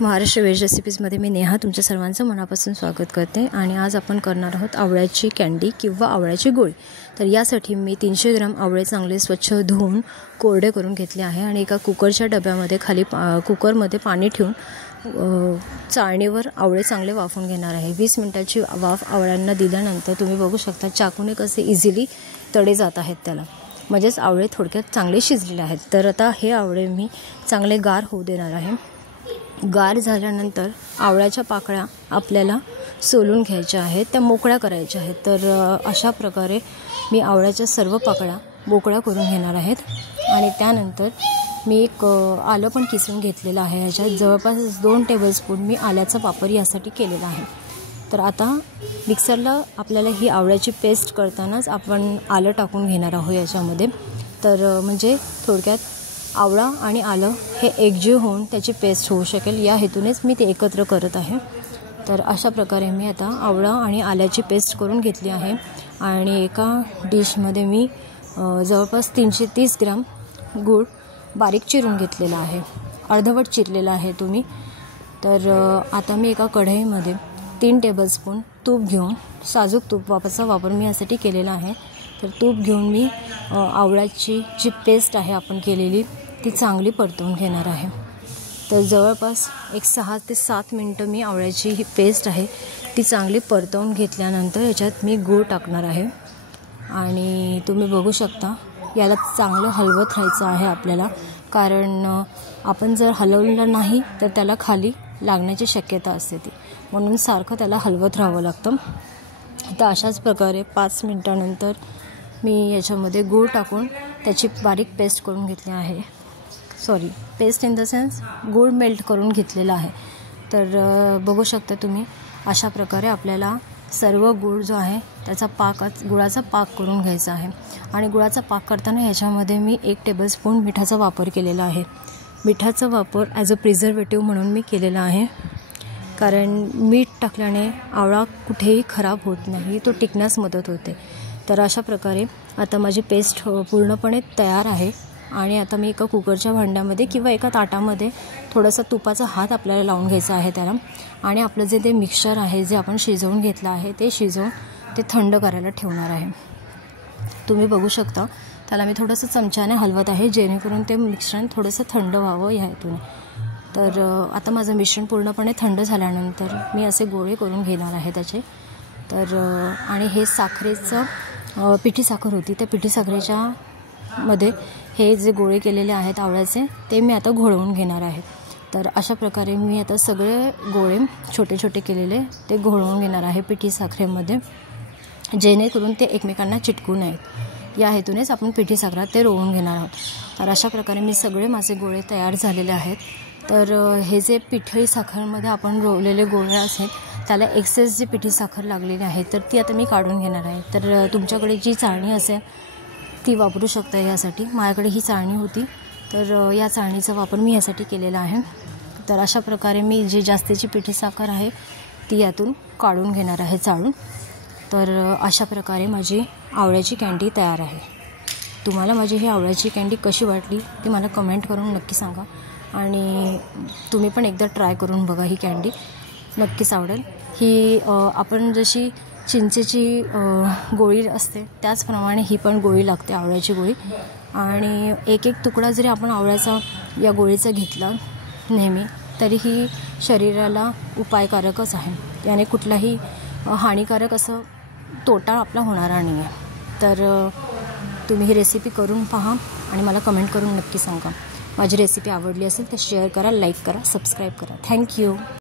Maharashtra veg रेसिपीजमध्ये मी नेहा तुमच्या सर्वांचं मनापासून स्वागत करते। आणि आज आपण करणार आहोत आवळ्याची कँडी किंवा आवळ्याची गोळी। तर यासाठी मी 300 ग्रॅम आवळे चांगले स्वच्छ धुवून कोरडे करून घेतले आहे आणि एका कुकरच्या डब्यामध्ये खाली कुकरमध्ये पाणी ठेवून चाळणीवर आवळे चांगले वाफवून घेणार आहे। 20 मिनिटाची वाफ आवळ्यांना दिल्यानंतर तुम्ही बघू शकता चाकूने कसे इझिली तडे जात आहेत त्याला, म्हणजेच आवळे थोडक्यात चांगले शिजलेले आहेत। तर आता हे आवळे मी चांगले गार होऊ देणार आहे। गार झाल्यानंतर आवळ्याच्या पाकळ्या आपल्याला सोलून घ्यायच्या आहेत, त्या मोकळ्या करायच्या आहेत। तर अशा प्रकारे मी आवळ्याच्या सर्व पाकळ्या मोकळ्या करून घेणार आहेत। आणि त्यानंतर मी एक आलं पण किसून घेतलेलं आहे। ह्याच्यात जवळपास 2 टेबलस्पून मी आल्याचा वापर यासाठी केलेला आहे। तर आता मिक्सरला आपल्याला ही आवळ्याची पेस्ट करतानाच आपण आलं टाकून घेणार आहोत याच्यामध्ये। तर म्हणजे थोडक्यात आवळा आणि आलं हे एकजीव होऊन त्याची पेस्ट होऊ शकेल, या हेतूनेच मी ते एकत्र करत आहे। तर अशा प्रकारे मी आता आवळा आणि आल्याची पेस्ट करून घेतली आहे। आणि एका डिशमध्ये मी जवळपास 330 ग्रॅम गूळ बारीक चिरून घेतलेला आहे, अर्धवट चिरलेला आहे तुम्ही। तर आता मी एका कढईमध्ये 3 टेबलस्पून तूप घेऊन, साजूक तुपाचा वापर मी यासाठी केलेला आहे। तर तूप घेऊन मी आवळ्याची जी पेस्ट आहे आपण केलेली ती चांगली परतवून घेणार आहे। तर जवळपास 6 ते 7 मिनिटं मी आवळ्याची ही पेस्ट आहे ती चांगली परतवून घेतल्यानंतर याच्यात मी गूळ टाकणार आहे। आणि तुम्ही बघू शकता याला चांगलं हलवत राहायचं आहे आपल्याला, कारण आपण जर हलवलं नाही तर त्याला खाली लागण्याची शक्यता असते ती, म्हणून सारखं त्याला हलवत राहावं लागतं। तर अशाच प्रकारे 5 मिनिटानंतर मी याच्यामध्ये गूळ टाकून त्याची बारीक पेस्ट करून घेतली आहे। पेस्ट इन द सेन्स गूळ मेल्ट करून घेतलेला आहे। तर बघू शकता तुम्ही अशा प्रकारे आपल्याला सर्व गूळ जो आहे त्याचा गुळाचा पाक करून घ्यायचा आहे। आणि गुळाचा पाक करताना ह्याच्यामध्ये मी 1 टेबलस्पून मिठाचा वापर केलेला आहे। मिठाचा वापर ॲज अ प्रिझर्वेटिव्ह म्हणून मी केलेला आहे, कारण मीठ टाकल्याने आवळा कुठेही खराब होत नाही, तो टिकण्यास मदत होते। तर अशा प्रकारे आता माझी पेस्ट पूर्णपणे तयार आहे। आणि आता मी एका कुकरच्या भांड्यामध्ये किंवा एका ताटामध्ये थोडासा तुपाचा हात आपल्याला लावून घ्यायचा आहे त्याला। आणि आपलं जे ते मिक्सचर आहे जे आपण शिजवून घेतलं आहे ते शिजवून ते थंड करायला ठेवणार आहे। तुम्ही बघू शकता त्याला मी थोडंसं चमच्याने हलवत आहे, जेणेकरून ते मिश्रण थोडंसं थंड व्हावं या हेतूने। तर आता माझं मिश्रण पूर्णपणे थंड झाल्यानंतर मी असे गोळे करून घेणार आहे त्याचे। तर आणि हे साखरेचं पिठी साखर होती, त्या पिठी साखरेच्या मध्ये हे जे गोळे केलेले आहेत आवळ्याचे ते मी आता घोळवून घेणार आहे। तर अशा प्रकारे मी आता सगळे गोळे छोटे छोटे केलेले ते घोळवून घेणार आहे पिठी साखरेमध्ये, जेणेकरून ते एकमेकांना चिटकू नयेत, या हेतूनेच आपण पिठी साखरात ते रोवून घेणार आहोत। तर अशा प्रकारे मी सगळे माझे गोळे तयार झालेले आहेत। तर हे जे पिठी साखरेमध्ये आपण रोवलेले गोळे आहेत त्याला एक्सेस जी पिठी साखर लागलेली आहे तर ती आता मी काढून घेणार आहे। तर तुमच्याकडे जी चाळणी असेल ती वापरू शकता यासाठी। माझ्याकडे ही चाळणी होती, तर या चाळणीचा वापर मी यासाठी केलेला आहे। तर अशा प्रकारे मी जी जास्तीची पिठी साखर आहे ती यातून काढून घेणार आहे चाळून। तर अशा प्रकारे माझी आवळ्याची कँडी तयार आहे। तुम्हाला माझी ही आवळ्याची कँडी कशी वाटली ते मला कमेंट करून नक्की सांगा। आणि तुम्ही पण एकदा ट्राय करून बघा, ही कँडी नक्कीच आवडेल। ही आपण जशी चिंचेची गोळी असते त्याचप्रमाणे ही पण गोळी लागते, आवळ्याची गोळी। आणि एक तुकडा जरी आपण आवळ्याचा या गोळीचा घेतला नेहमी तरीही शरीराला उपायकारकच आहे, याने कुठलाही हानिकारक असं तोटा आपला होणारा नाही आहे। तर तुम्ही ही रेसिपी करून पहा आणि मला कमेंट करून नक्की सांगा। माझी रेसिपी आवडली असेल तर शेअर करा, लाईक करा, सबस्क्राईब करा। थँक्यू।